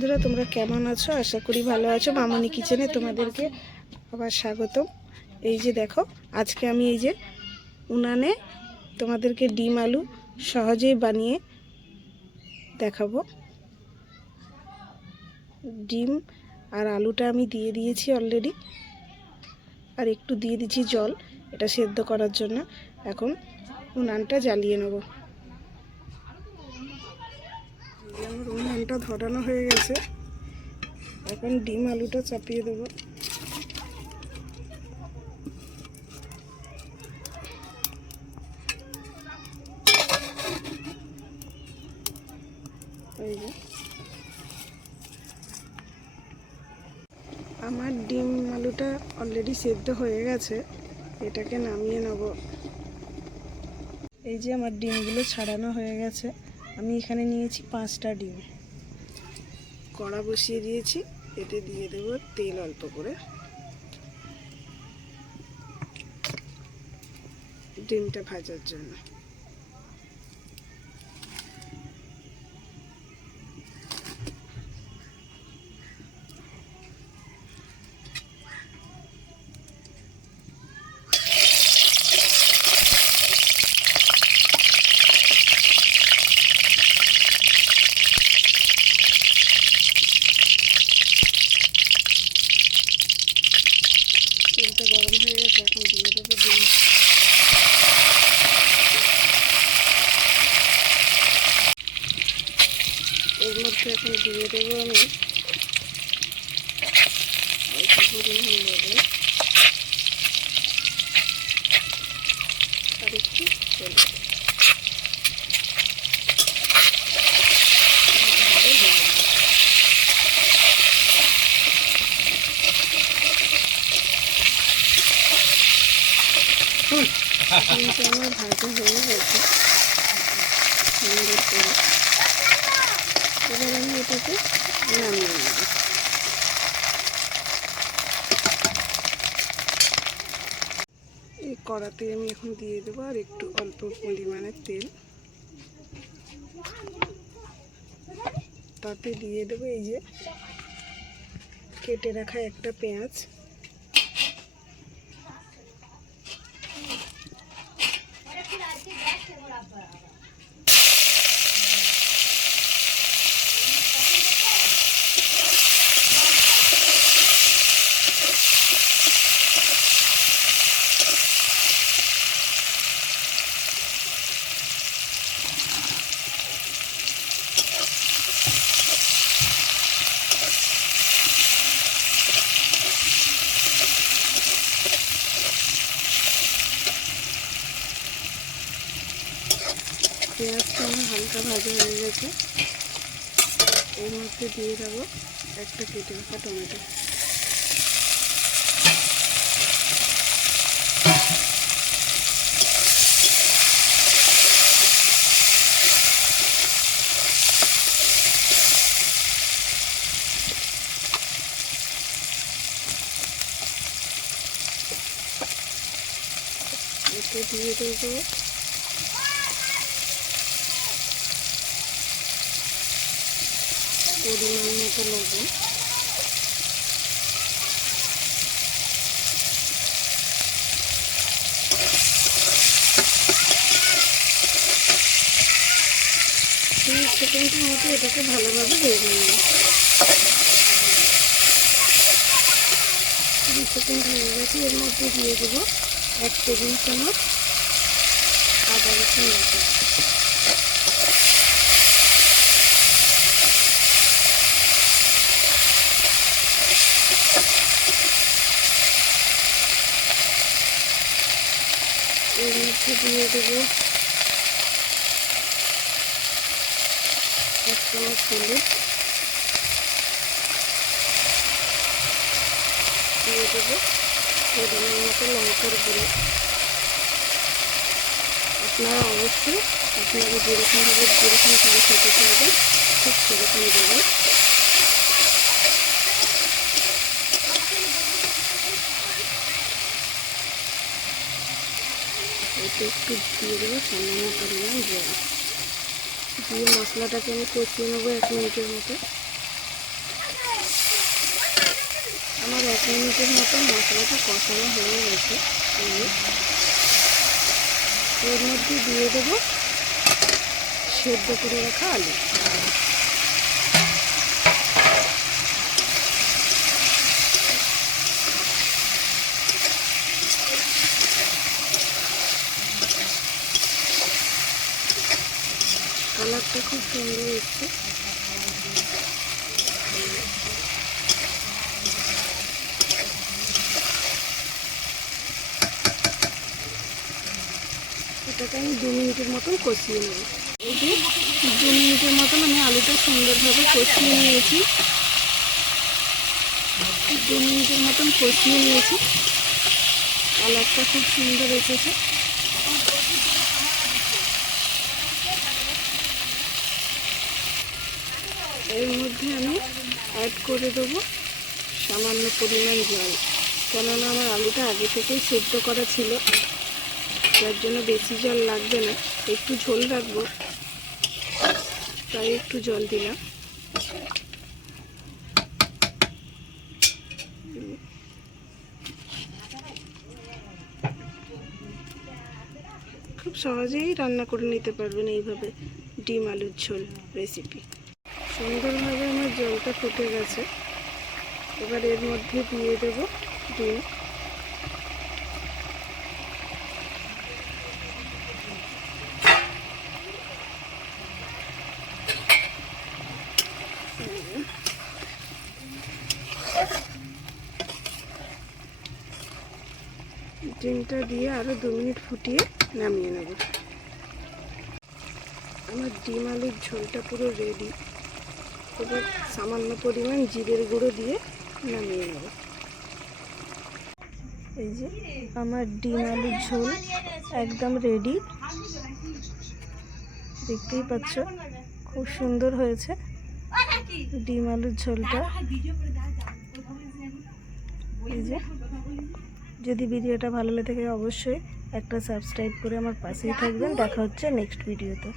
বন্ধুরা, তোমরা কেমন আছো? আশা করি ভালো আছো। মামনি কিচেনে তোমাদেরকে আবার স্বাগতম। এই যে দেখো, আজকে আমি এই যে উনানে তোমাদেরকে ডিম আলু সহজেই বানিয়ে দেখাবো। ডিম আর আলুটা আমি দিয়ে দিয়েছি অলরেডি আর একটু দিয়ে দিচ্ছি জল, এটা সেদ্ধ করার জন্য। এখন উনানটা জ্বালিয়ে নেব এই যে উনানটা ধরানো হয়ে গেছে। এখন ডিম আলুটা চাপিয়ে দেবো। আমার ডিম আলুটা অলরেডি সেদ্ধ হয়ে গেছে। এটাকে নামিয়ে নেব। এই যে আমার ডিমগুলো ছাড়ানো হয়ে গেছে। আমি এখানে নিয়েছি পাঁচটা ডিম। কড়া বসিয়ে দিয়েছি। এতে দিয়ে দেব তেল অল্প করে। ডিমটা ভাজার জন্য তেলটা গরম হয়ে গেছে এখন দিয়ে দেবো ডিম মধ্যে এখন দিয়ে দেবো আমি। অল্প পরিমাণ লবণ আর একটু হলুদ আমার ভাজা হয়ে গেছে। সুন্দর করে এবার আমি এটাকে নামিয়ে নেব। এই কড়াতে আমি এখন দিয়ে দেবো আর একটু অল্প পরিমাণে তেল। তাতে দিয়ে দেবো এই যে কেটে রাখা একটা পেঁয়াজ পেঁয়াজটা আমার হালকা ভাজা হয়ে গেছে। এর মধ্যে দিয়ে দেবো একটা কেটে রাখা টমেটো দিয়ে দেবো পরিমাণ মতো লবণ মতো এটাকে ভালোভাবে ভেজে নেব তিরিশ সেকেন্ড হয়ে গেছে, এর মধ্যে দিয়ে দেবো এক টেবিল চামচ আদা রসুন দিয়ে দেবো। এক চামচ হলুদ। দিয়ে দেবো পরিমাণ মতো লঙ্কার গুঁড়ো। আপনারা অবশ্যই আপনারা যেরকমভাবে যেরকম চাল খেতে চাইবেন, ঠিক সেরকম দেবেন। একটু দিয়ে দেবো, সামান্য পরিমাণ জল। দিয়ে মশলাটাকে আমি কষিয়ে নেব এক মিনিটের মতো। আমার এক মিনিটের মতো মশলাটা কষানো হয়ে গেছে এর মধ্যে দিয়ে দেবো সেদ্ধ করে রাখা আলু। কালারটা খুব সুন্দর এসছে এটাকে আমি দু মিনিটের মতন কষিয়ে নেব। এই দু মিনিটের মতন আমি আলুটা সুন্দরভাবে কষিয়ে নিয়েছি। দু মিনিটের মতন কষিয়ে নিয়েছি। কালারটা খুব সুন্দর এসেছে। এর মধ্যে আমি অ্যাড করে দেবো সামান্য পরিমাণ জল। কেননা আমার আলুটা আগে থেকেই সেদ্ধ করা ছিল। যার জন্য বেশি জল লাগবে না। একটু ঝোল রাখব। তাই একটু জল দিলাম। খুব সহজেই রান্না করে নিতে পারবেন এইভাবে ডিম আলুর ঝোল রেসিপি সুন্দরভাবে আমার জলটা ফুটে গেছে। এবার এর মধ্যে দিয়ে দেব ডিম। ডিমটা দিয়ে আরও দু মিনিট ফুটিয়ে নামিয়ে নেব। আমার ডিম আলুর ঝোলটা পুরো রেডি এবার সামান্য পরিমাণ জিরের গুঁড়ো দিয়ে নামিয়ে নেব। এই যে আমার ডিম আলুর ঝোল একদম রেডি দেখতেই পাচ্ছ, খুব সুন্দর হয়েছে ডিম আলুর ঝোলটা। এই যে, যদি ভিডিওটা ভালো লেগে থাকে অবশ্যই একটা সাবস্ক্রাইব করে আমার পাশেই থাকবেন। দেখা হচ্ছে নেক্সট ভিডিওতে